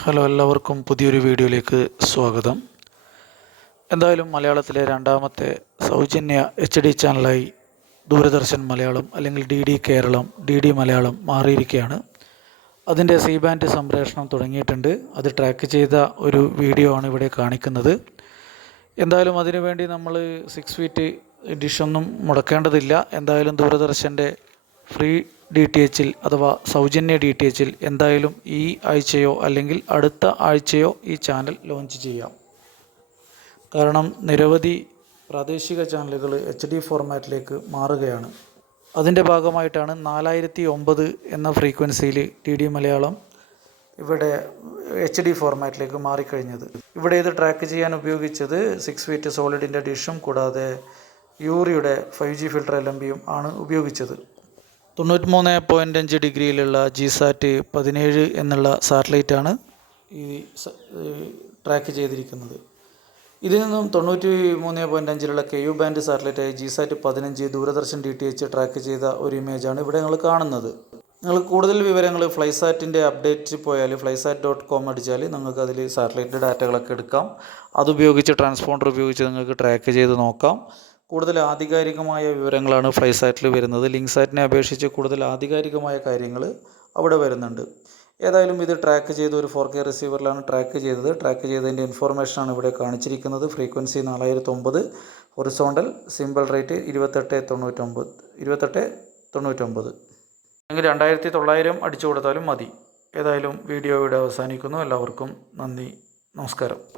Hello എല്ലാവർക്കും പുതിയൊരു വീഡിയോയിലേക്ക് സ്വാഗതം. എന്തായാലും മലയാളത്തിലെ രണ്ടാമത്തെ സൗജന്യ എച്ച് ഡി ചാനലായി ദൂരദർശൻ മലയാളം അല്ലെങ്കിൽ D D Keralam D D Malayalam മാറിയിരിക്കുകയാണ്. അതിന്റെ സി ബാൻഡ് സംപ്രേഷണം തുടങ്ങിയിട്ടുണ്ട്. അത് ട്രാക്ക് ചെയ്ത ഒരു വീഡിയോ ആണ് ഇവിടെ കാണിക്കുന്നത്. എന്തായാലും അതിനുവേണ്ടി നമ്മൾ സിക്സ് ഫീറ്റ് ഡിഷൊന്നും മുടക്കേണ്ടതില്ല. എന്തായാലും ദൂരദർശന്റെ ഫ്രീ ഡി ടി എച്ചിൽ അഥവാ സൗജന്യ ഡി ടി എച്ചിൽ എന്തായാലും ഈ ആഴ്ചയോ അല്ലെങ്കിൽ അടുത്ത ആഴ്ചയോ ഈ ചാനൽ ലോഞ്ച് ചെയ്യാം. കാരണം നിരവധി പ്രാദേശിക ചാനലുകൾ എച്ച് ഡി ഫോർമാറ്റിലേക്ക് മാറുകയാണ്. അതിന്റെ ഭാഗമായിട്ടാണ് നാലായിരത്തി ഒമ്പത് എന്ന ഫ്രീക്വൻസിയിൽ ടി ഡി മലയാളം ഇവിടെ എച്ച് ഡി ഫോർമാറ്റിലേക്ക് മാറിക്കഴിഞ്ഞത്. ഇവിടെ ഇത് ട്രാക്ക് ചെയ്യാൻ ഉപയോഗിച്ചത് സിക്സ് ഫീറ്റ് സോളിഡിന്റെ ഡിഷും കൂടാതെ യൂറിയുടെ five G filter L M ബിയും ആണ് ഉപയോഗിച്ചത്. തൊണ്ണൂറ്റിമൂന്ന് പോയിന്റ് അഞ്ച് ഡിഗ്രിയിലുള്ള ജിസാറ്റ് പതിനേഴ് എന്നുള്ള സാറ്റലൈറ്റാണ് ഈ ട്രാക്ക് ചെയ്തിരിക്കുന്നത്. ഇതിൽ നിന്നും തൊണ്ണൂറ്റി മൂന്ന് പോയിന്റ് അഞ്ചിലുള്ള കെ യു ബാൻഡ് സാറ്റലൈറ്റായ ജി സാറ്റ് പതിനഞ്ച് Doordarshan D T H track ചെയ്ത ഒരു ഇമേജാണ് ഇവിടെ നിങ്ങൾ കാണുന്നത്. നിങ്ങൾ കൂടുതൽ വിവരങ്ങൾ ഫ്ലൈസാറ്റിന്റെ അപ്ഡേറ്റ് പോയാൽ ഫ്ലൈസാറ്റ് ഡോട്ട് കോം അടിച്ചാൽ നിങ്ങൾക്ക് അതിൽ സാറ്റലൈറ്റ് ഡാറ്റകളൊക്കെ എടുക്കാം. അതുപയോഗിച്ച് ട്രാൻസ്പോണ്ടർ ഉപയോഗിച്ച് നിങ്ങൾക്ക് ട്രാക്ക് ചെയ്ത് നോക്കാം. കൂടുതൽ ആധികാരികമായ വിവരങ്ങളാണ് ഫ്ലൈസാറ്റിൽ വരുന്നത്. ലിങ്ക് സാറ്റിനെ അപേക്ഷിച്ച് കൂടുതൽ ആധികാരികമായ കാര്യങ്ങൾ അവിടെ വരുന്നുണ്ട്. ഏതായാലും ഇത് ട്രാക്ക് ചെയ്ത ഒരു ഫോർ കെ റിസീവറിലാണ് ട്രാക്ക് ചെയ്തത്. ട്രാക്ക് ചെയ്തതിന്റെ ഇൻഫോർമേഷനാണ് ഇവിടെ കാണിച്ചിരിക്കുന്നത്. ഫ്രീക്വൻസി നാലായിരത്തി ഒമ്പത് ഹൊറിസോണ്ടൽ സിമ്പിൾ റേറ്റ് ഇരുപത്തെട്ട് തൊണ്ണൂറ്റൊമ്പത് ഇരുപത്തെട്ട് തൊണ്ണൂറ്റൊമ്പത്. അല്ലെങ്കിൽ രണ്ടായിരത്തി തൊള്ളായിരം അടിച്ചു കൊടുത്താലും മതി. ഏതായാലും വീഡിയോ ഇവിടെ അവസാനിക്കുന്നു. എല്ലാവർക്കും നന്ദി. നമസ്കാരം.